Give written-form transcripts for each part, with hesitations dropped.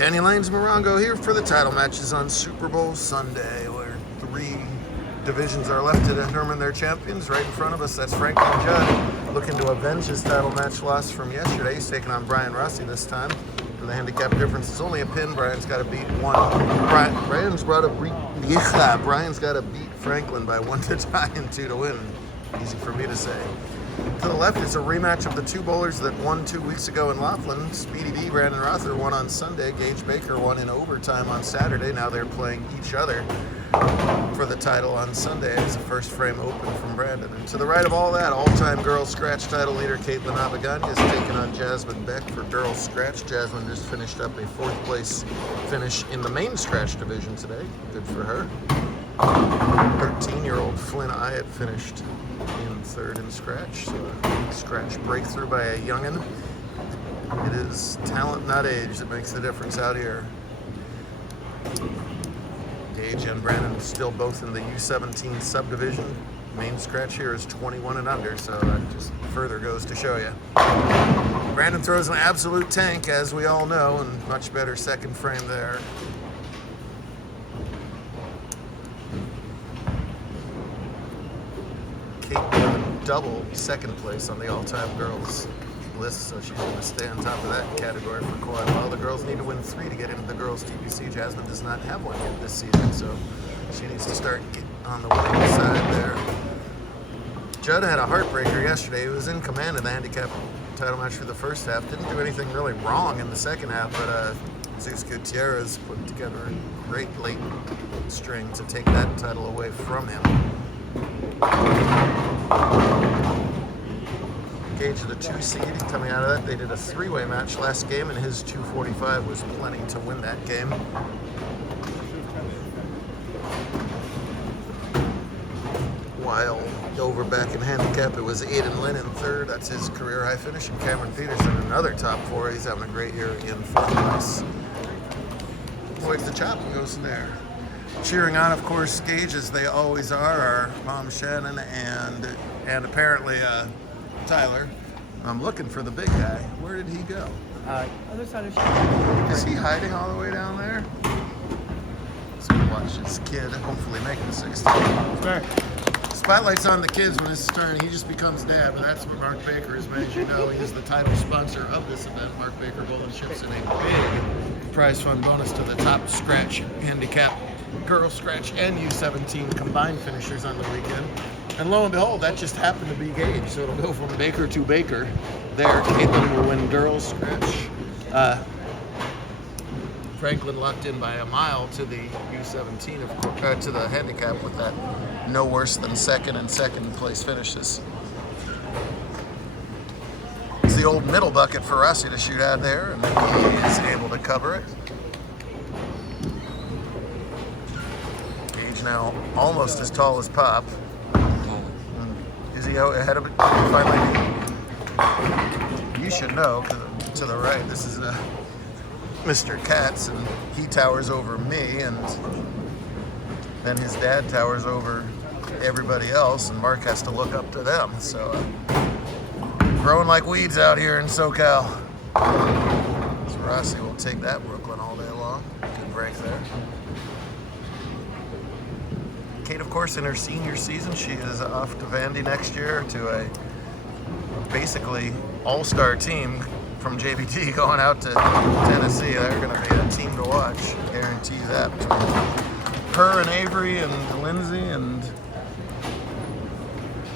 Canyon Lane's Morongo here for the title matches on Super Bowl Sunday, where 3 divisions are left to determine their champions. Right in front of us, that's Franklin Judd, looking to avenge his title match loss from yesterday. He's taking on Brian Rossi this time. And the handicap difference is only a pin. Brian's got to beat Brian's got to beat Franklin by 1 to tie and 2 to win. Easy for me to say. To the left, it's a rematch of the 2 bowlers that won 2 weeks ago in Laughlin. Speedy D, Brandon Rother won on Sunday. Gage Baker won in overtime on Saturday. Now they're playing each other for the title on Sunday as a first frame open from Brandon. And to the right of all that, all-time girls scratch title leader Caitlin Abaganya is taking on Jasmine Beck for girls scratch. Jasmine just finished up a 4th place finish in the main scratch division today. Good for her. 13-year-old Flynn Ayatt finished in 3rd in scratch. So a scratch breakthrough by a youngin'. It is talent, not age, that makes the difference out here. Gage and Brandon still both in the U17 subdivision. Main scratch here is 21 and under, so that just further goes to show you. Brandon throws an absolute tank, as we all know, and much better second frame there. Kate with a double second place on the all-time girls list, so she's going to stay on top of that category for quite a while. The girls need to win 3 to get into the girls TPC. Jasmine does not have one yet this season, so she needs to start getting on the winning side there. Judd had a heartbreaker yesterday. He was in command of the handicap title match for the first half. Didn't do anything really wrong in the second half, but Jesus Gutierrez put together a great late string to take that title away from him. Gage, the 2 seed, coming out of that, they did a 3-way match last game, and his 245 was plenty to win that game. While over back in handicap, it was Aiden Lynn in 3rd. That's his career high finish. And Cameron Peterson, another top 4. He's having a great year in 4th place. Avoids the chop and goes there. Cheering on, of course, Gage, as they always are Mom Shannon and apparently Tyler. I'm looking for the big guy. Where did he go? Other side of Shannon. Is he hiding all the way down there? Let's go watch this kid hopefully make the 16. Sure. Spotlight's on the kids when it's his turn. He just becomes dad, but that's what Mark Baker is. As you know, he is the title sponsor of this event. Mark Baker Golden ships in a big prize fund bonus to the top scratch handicap girl scratch and U17 combined finishers on the weekend. And lo and behold, that just happened to be Gage. So it'll go from Baker to Baker there. Caitlin will win girls scratch. Franklin locked in by a mile to the U17, of course, to the handicap with that no worse than 2nd and 2nd place finishes. It's the old middle bucket for Rossi to shoot out there, and he is able to cover it. Gage now almost as tall as Pop. Is he out ahead of it? Finally, you should know, because to the right, this is Mr. Katz, and he towers over me, and then his dad towers over everybody else, and Mark has to look up to them. So, growing like weeds out here in SoCal. So Rossi will take that Brooklyn all day long. Good break there. Kate, of course, in her senior season, she is off to Vandy next year to a basically all-star team from JBT going out to Tennessee. They're going to be a team to watch. Guarantee you that. Between her and Avery and Lindsay and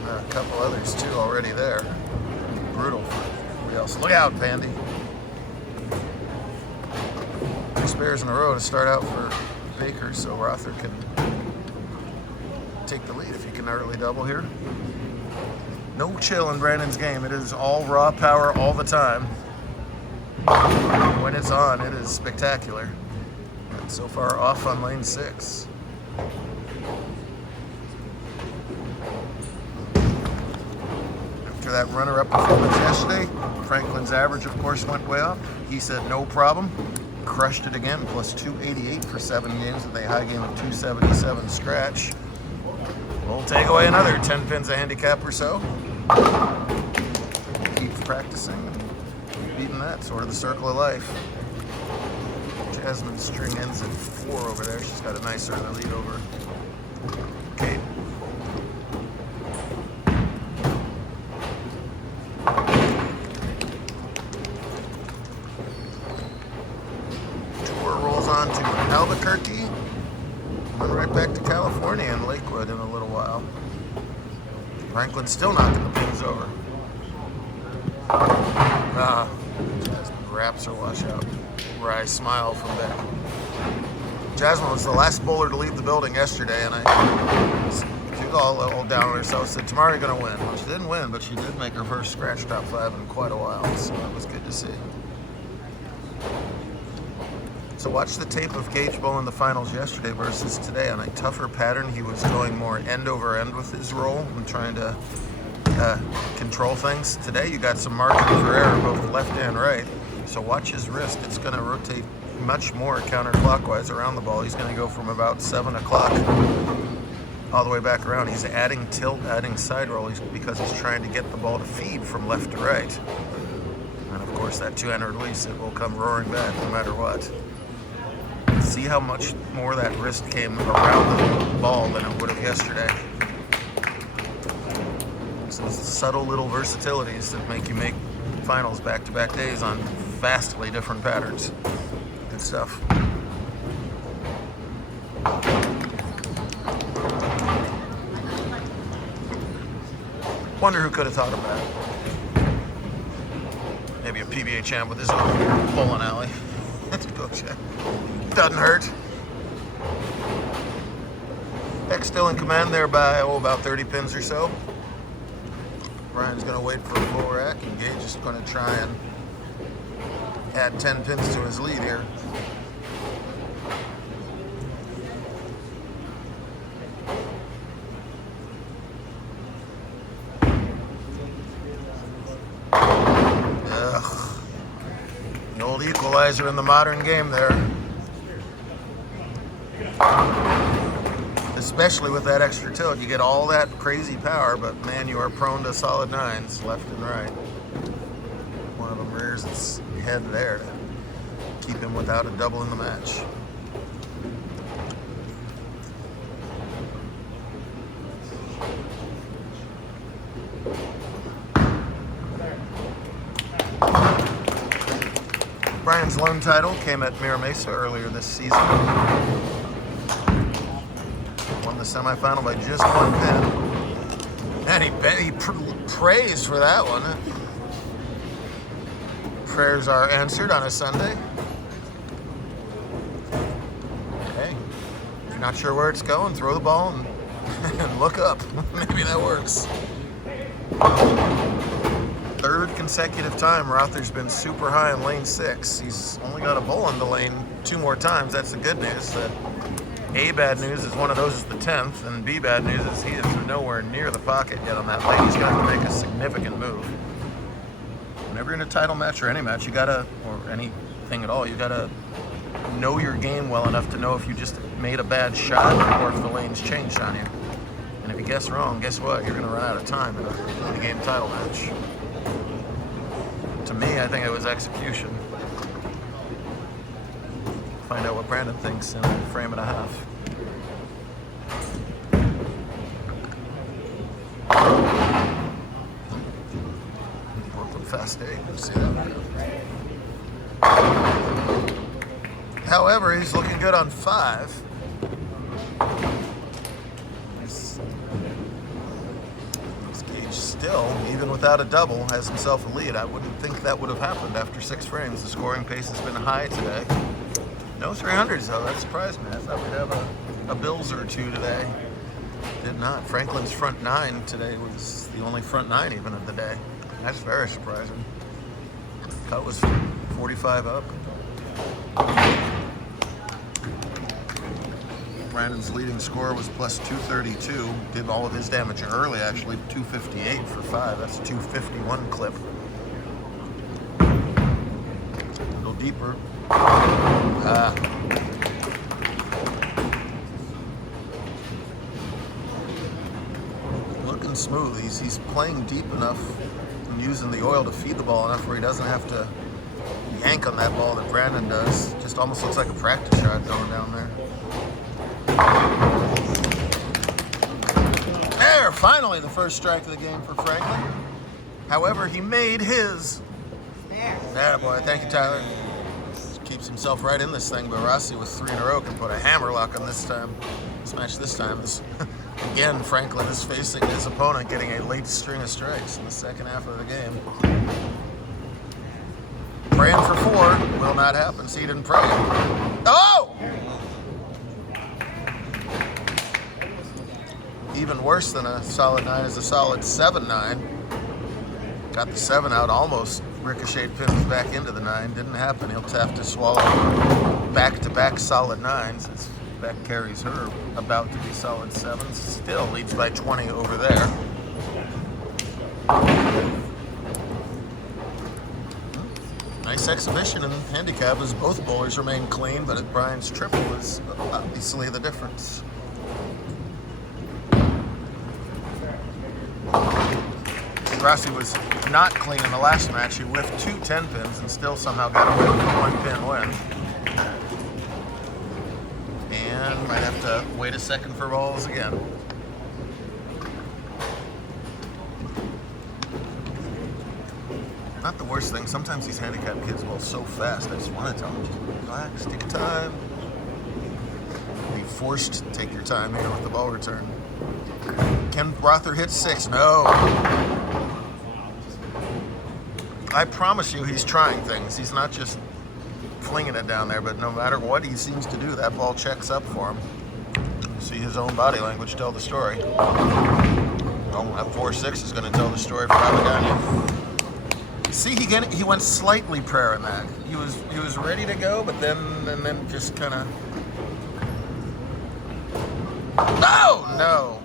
a couple others too already there. Brutal for everybody else. Look out, Vandy. 2 spares in a row to start out for Baker, so Rother can take the lead if he can early double here. No chill in Brandon's game. It is all raw power all the time. When it's on, it is spectacular. And so far off on lane 6. After that runner-up performance yesterday, Franklin's average, of course, went way up. He said no problem. Crushed it again, plus 288 for 7 games with a high game of 277 scratch. We'll take away another 10 pins a handicap or so. Keep practicing and beating that, sort of the circle of life. Jasmine's string ends at 4 over there. She's got a nice early lead over Kate. Tour rolls on to Albuquerque. Went right back to California and Lakewood in a little while. Franklin's still knocking the pins over. Jasmine wraps her washout. Wry smile from back. Jasmine was the last bowler to leave the building yesterday, and she was all a little down on herself. Said tomorrow you're gonna win. Well, she didn't win, but she did make her first scratch top 5 in quite a while, so it was good to see. So watch the tape of Gage bowling the finals yesterday versus today. On a tougher pattern, he was going more end over end with his roll and trying to control things. Today you got some margin for error both left and right. So watch his wrist. It's going to rotate much more counterclockwise around the ball. He's going to go from about 7 o'clock all the way back around. He's adding tilt, adding side roll because he's trying to get the ball to feed from left to right. And of course that two-handed release, it will come roaring back no matter what. See how much more that wrist came around the ball than it would have yesterday. So subtle little versatilities that make you make finals back-to-back days on vastly different patterns. Good stuff. Wonder who could have thought of that. Maybe a PBA champ with his own bowling alley. Let's go check. Doesn't hurt. Peck's still in command there by about 30 pins or so. Brian's going to wait for a full rack, and Gage is going to try and add 10 pins to his lead here. Ugh. The old equalizer in the modern game there. Especially with that extra tilt, you get all that crazy power, but man, you are prone to solid 9s left and right. One of them rears its head there to keep him without a double in the match. Brian's lone title came at Mira Mesa earlier this season. Won the semifinal by just 1 pin. And he prays for that one. Prayers are answered on a Sunday. Hey, if you're not sure where it's going, throw the ball and look up. Maybe that works. 3rd consecutive time Rother's been super high in lane 6. He's only got a bowl into lane 2 more times. That's the good news. A bad news is one of those is the 10th, and B bad news is he is nowhere near the pocket yet on that lane. He's going to have to make a significant move. Whenever you're in a title match or any match, you gotta, or anything at all, you gotta know your game well enough to know if you just made a bad shot or if the lane's changed on you. And if you guess wrong, guess what? You're gonna run out of time in a game title match. To me, I think it was execution. Find out what Brandon thinks in a frame and a half. Brooklyn fast day. See that? However, he's looking good on 5. Gage still, even without a double, has himself a lead. I wouldn't think that would have happened after 6 frames. The scoring pace has been high today. No 300s though, that surprised me. I thought we'd have a Bills or 2 today. Did not. Franklin's front 9 today was the only front 9 even of the day. That's very surprising. Cut was 45 up. Brandon's leading score was plus 232. Did all of his damage early actually, 258 for 5. That's a 251 clip. A little deeper. Looking smooth. He's playing deep enough and using the oil to feed the ball enough where he doesn't have to. He yank on that ball that Brandon does. Just almost looks like a practice shot going down there. There, finally the first strike of the game for Franklin. However, he made his. There, boy. Thank you, Tyler. Keeps himself right in this thing, but Rossi with 3 in a row can put a hammer lock on this time. Smash this time. Again, Franklin is facing his opponent getting a late string of strikes in the second half of the game. Praying for 4 will not happen. See, he didn't pray. Oh! Even worse than a solid 9 is a solid 7-9. Got the 7 out, almost ricocheted pins back into the 9. Didn't happen. He'll have to swallow back-to-back solid 9s. Beck carries her about to be solid 7s. Still leads by 20 over there. Nice exhibition and handicap as both bowlers remain clean, but Brian's triple is obviously the difference. Rossi was not clean in the last match. He whiffed 2 10 pins and still somehow got away with a 1 pin win. And might have to wait a second for balls again. Not the worst thing. Sometimes these handicap kids bowl so fast. I just want to tell them, just relax, take your time. Be forced to take your time here with the ball return. Can Rother hit 6? No. I promise you he's trying things. He's not just flinging it down there, but no matter what he seems to do, that ball checks up for him. See his own body language tell the story. Well, that 4-6 is going to tell the story for Allegheny. See, he went slightly prayer in that. He was ready to go, but then just kind of. Oh no!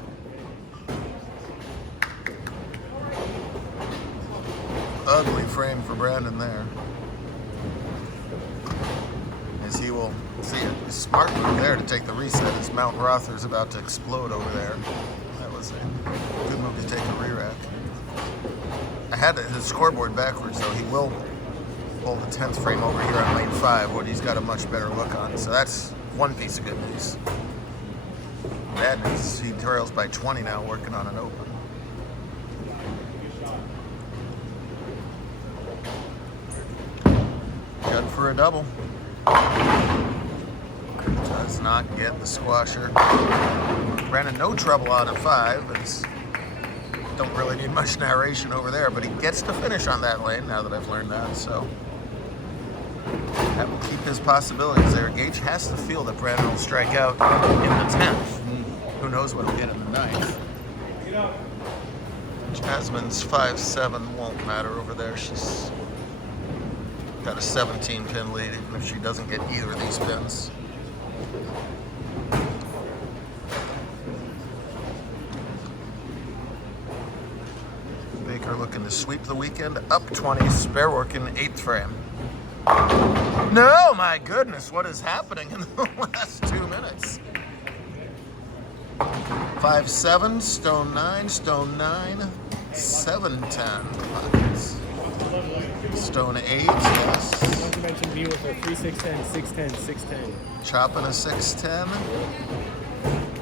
Ugly frame for Brandon there. As he will see a smart move there to take the reset as Mount Rother's about to explode over there. That was a good move to take a re-rack. I had his scoreboard backwards though. He will pull the 10th frame over here on lane 5, what he's got a much better look on. So that's one piece of good news. Bad news, he trails by 20 now, working on an open. Good for a double. Does not get the squasher. Brandon, no trouble out of 5. It's, don't really need much narration over there, but he gets to finish on that lane now that I've learned that, so that will keep his possibilities there. Gage has to feel that Brandon will strike out in the 10th. Who knows what he'll get in the 9th. Jasmine's 5-7 won't matter over there. She's got a 17-pin lead, even if she doesn't get either of these pins. Baker looking to sweep the weekend. Up 20, spare work in 8th frame. No, my goodness, what is happening in the last 2 minutes? 5-7, stone 9, stone 9, 7-10. Stone 8, yes. Not to mention me with a 3-6-10, 6-10, 6-10. Chopping a 6-10.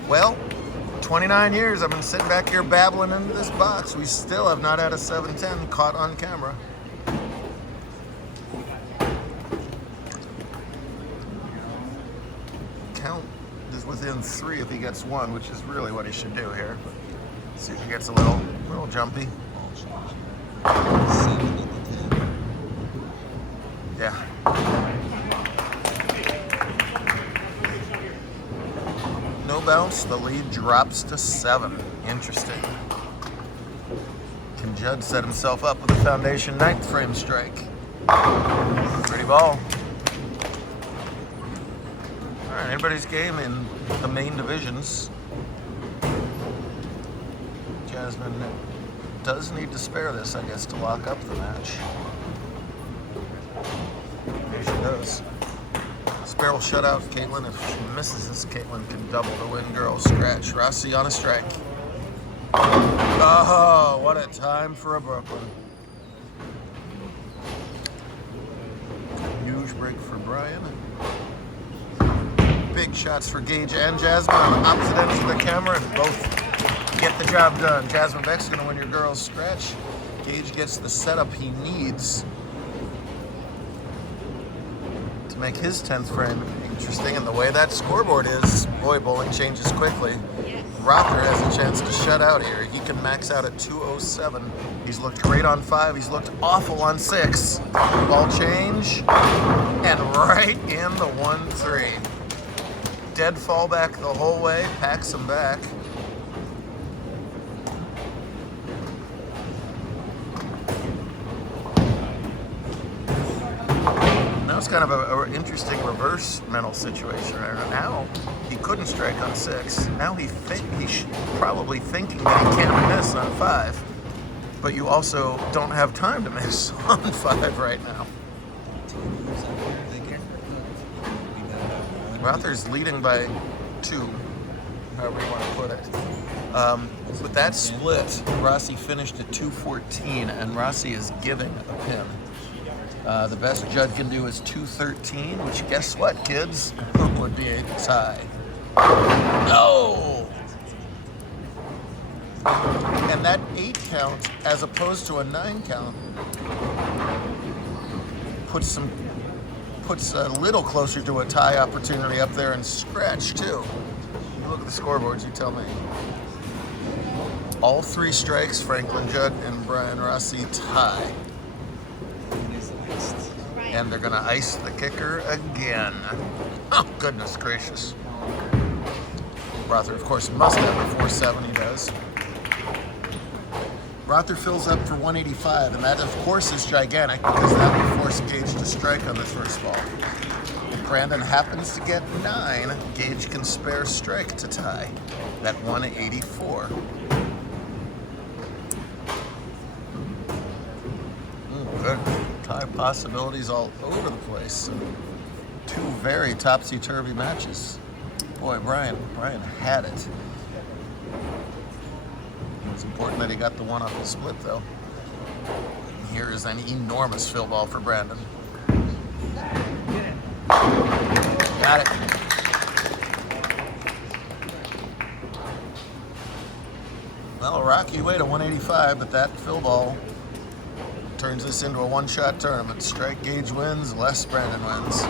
Well, 29 years I've been sitting back here babbling into this box. We still have not had a 7-10 caught on camera. Count is within 3 if he gets 1, which is really what he should do here. But see if he gets a little jumpy. Yeah. No bounce, the lead drops to 7. Interesting. Can Judd set himself up with a foundation 9th frame strike? Pretty ball. Alright, anybody's game in the main divisions. Jasmine does need to spare this, I guess, to lock up the match. There she goes. Spare will shut out Caitlin. If she misses this, Caitlin can double the win girl scratch. Rossi on a strike. Oh, what a time for a Brooklyn. break for Brian. Big shots for Gage and Jasmine on the opposite ends of the camera, and both get the job done. Jasmine Beck's going to win your girls' stretch. Gage gets the setup he needs to make his 10th frame interesting. And the way that scoreboard is, boy, bowling changes quickly. Rother has a chance to shut out here. He can max out at 207. He's looked great on 5. He's looked awful on 6. Ball change, and right in the 1-3. Dead fallback the whole way, packs him back. Now it's kind of an interesting reverse mental situation. Now he couldn't strike on 6. Now he's probably thinking that he can't miss on 5. But you also don't have time to miss on 5 right now. Rother's leading by 2, however you want to put it. With that split, Rossi finished at 214, and Rossi is giving a pin. The best Judd can do is 213, which, guess what, kids? Would be a tie. No! And that 8 count, as opposed to a 9 count, puts a little closer to a tie opportunity up there and scratch, too. You look at the scoreboards, you tell me. All 3 strikes, Franklin Judd and Brian Rossi tie. And they're going to ice the kicker again. Oh, goodness gracious. Rother, of course, must have a 4-7, he does. Rother fills up for 185, and that, of course, is gigantic because that would force Gage to strike on the first ball. If Brandon happens to get 9, Gage can spare strike to tie at 184. Good. Tie possibilities all over the place. 2 very topsy-turvy matches. Boy, Brian had it. It's important that he got the one off the split, though. Here is an enormous fill ball for Brandon. Got it. Well, a rocky way to 185, but that fill ball turns this into a one-shot tournament. Strike Gage wins, less Brandon wins.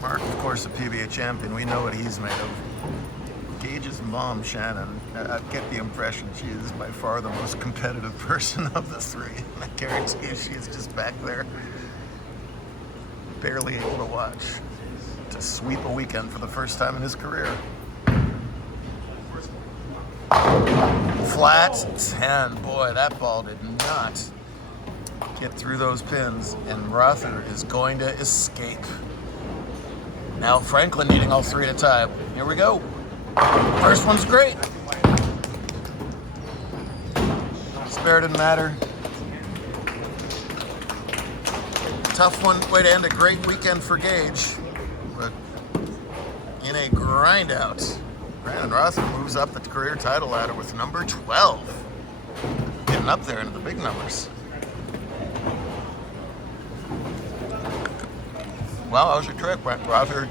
Mark, of course, a PBA champion. We know what he's made of. Gage's mom, Shannon, I get the impression she is by far the most competitive person of the 3. I guarantee you she's just back there, barely able to watch, to sweep a weekend for the first time in his career. Flat 10. Boy, that ball did not get through those pins, and Rother is going to escape. Now Franklin needing all 3 to tie. Here we go. First one's great. Spare didn't matter. Tough one. Way to end a great weekend for Gage. But in a grind out, Brandon Rother moves up the career title ladder with number 12. Getting up there into the big numbers. Well, that was your trick. Rother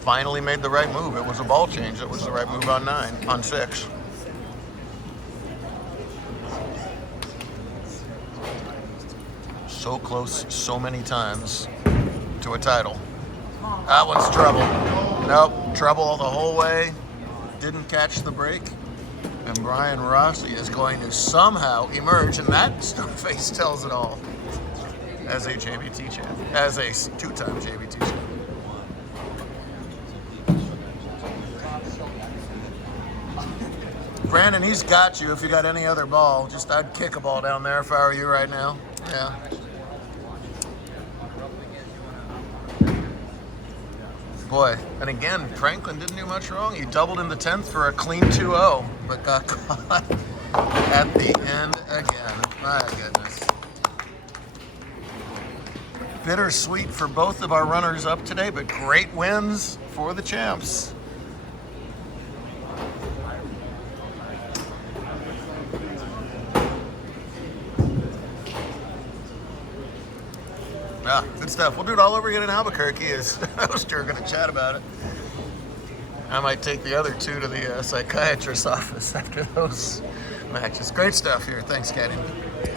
finally made the right move. It was a ball change. It was the right move on 6. So close so many times to a title. That one's trouble. Nope, trouble the whole way. Didn't catch the break. And Brian Rossi is going to somehow emerge, and that stone face tells it all, as a JBT champ, as a 2-time JBT champ. Brandon, he's got you if you got any other ball. Just I'd kick a ball down there if I were you right now. Yeah. Boy, and again, Franklin didn't do much wrong. He doubled in the 10th for a clean 2-0, but got caught at the end again. My goodness. bittersweet for both of our runners up today, but great wins for the champs. Yeah, good stuff. We'll do it all over again in Albuquerque. As host, we're going to chat about it. I might take the other two to the psychiatrist's office after those matches. Great stuff here. Thanks, Caddy.